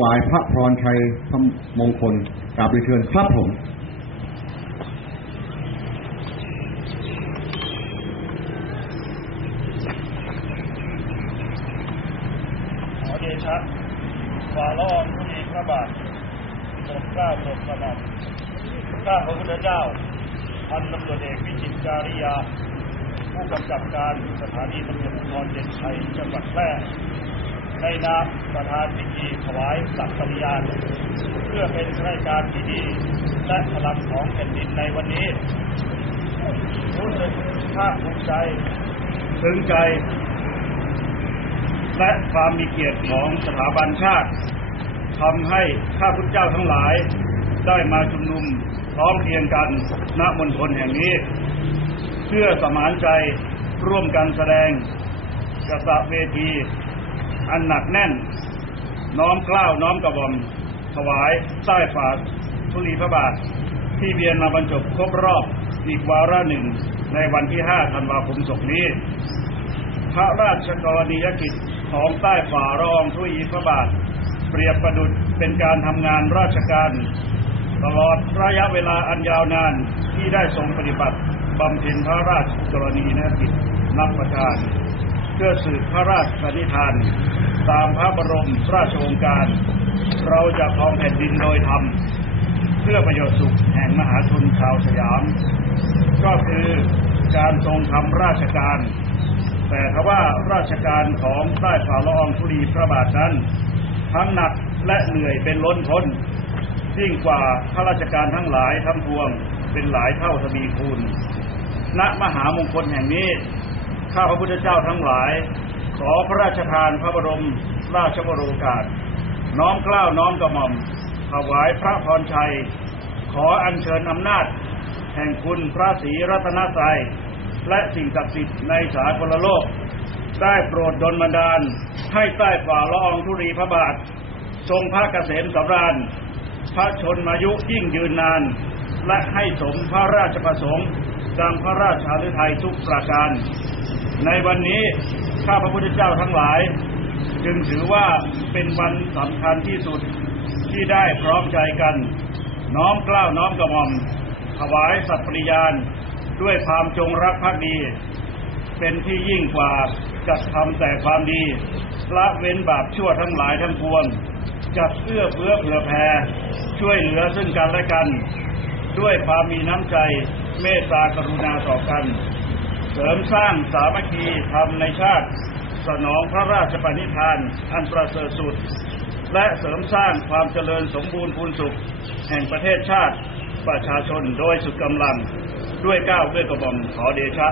วายพระพรชัยพระมงคลกราบเรียนเชิญครับผมขอเดชะวาล้อมผู้มีพระบาทโปรดเกล้าโปรดกระหม่อมข้าพระพุทธเจ้าพันตำรวจเอกวิจิตรจาริยา ผู้กำกับการสถานีตำรวจภูธรเด่นชัยจังหวัดแพร่ ในนามประธานพิธีถวายสัตย์ปริญาณเพื่อเป็นรายการที่ดีและพลังของแผ่นดินในวันนี้รู้สึกภาคภูมิใจถึงใจ และความมีเกียรติของสถาบันชาติทำให้ข้าพุทธเจ้าทั้งหลายได้มาชุมนุมพร้อมเพรียงกันณมณฑลแห่งนี้ เพื่อสมานใจร่วมกันแสดงกระสะเวที อันหนักแน่น น้อมเกล้าวน้อมกระหม่อมถวายใต้ฝ่าทุลีพระบาท ที่เวียนมาบรรจบครบรอบอีกวาระหนึ่งในวันที่5ธันวาคมศกนี้ พระราชกรณียกิจของใต้ฝ่ารองทุยีพระบาท เปรียบประดุจเป็นการทำงานราชการ ตลอดระยะเวลาอันยาวนานที่ได้ทรงปฏิบัติบำเพ็ญพระราชกรณียกิจนับประการ เพื่อสืบพระราชปณิธาน ตามพระบรมราชโองการ เราจะครองแผ่นดินโดยธรรมเพื่อประโยชน์สุขแห่งมหาชนชาวสยาม ก็คือการทรงทำราชการ แต่ทว่าราชการของใต้ฝ่าละอองธุลีพระบาทนั้นทั้งหนักและเหนื่อยเป็นล้นพ้นยิ่งกว่าข้าราชการทั้งหลายทั้งปวงเป็นหลายเท่าทวีคูณณมหามงคลแห่งนี้ ข้าพระพุทธเจ้าทั้งหลาย ขอพระราชทานพระบรมราชวโรกาส น้อมเกล้าวน้อมกระหม่อม ถวายพระพรชัย ขออัญเชิญอำนาจ แห่งคุณพระศรีรัตนตรัยและสิ่งศักดิ์สิทธิ์ในสากลโลก ได้โปรดดลบันดาล ให้ใต้ฝ่าละอองธุรีพระบาท ทรงพระเกษมสำราญ พระชนมายุยิ่งยืนนาน และให้สมพระราชประสงค์ดังพระราชาฤทัยทุกประการ ในวันนี้ข้าพระพุทธเจ้าทั้งหลาย จึงถือว่าเป็นวันสำคัญที่สุดที่ได้พร้อมใจกัน น้อมเกล้าวน้อมกระหม่อม ถวายสัตย์ปริญาณ ด้วยความจงรักภักดี เป็นที่ยิ่งกว่าจัดทำแต่ความดีละเว้นบาปชั่วทั้งหลายทั้งปวงจัดเอื้อเฟื้อเผื่อแผ่ช่วยเหลือซึ่งกันและกัน ด้วยความมีน้ำใจเมตตากรุณาต่อกัน เสริมสร้างสามัคคีธรรมในชาติ สนองพระราชปณิธาน อันประเสริฐสุด และเสริมสร้างความเจริญสมบูรณ์พูนสุข แห่งประเทศชาติประชาชนโดยสุดกำลังด้วยก้าวด้วยกระหม่อมขอเดชะ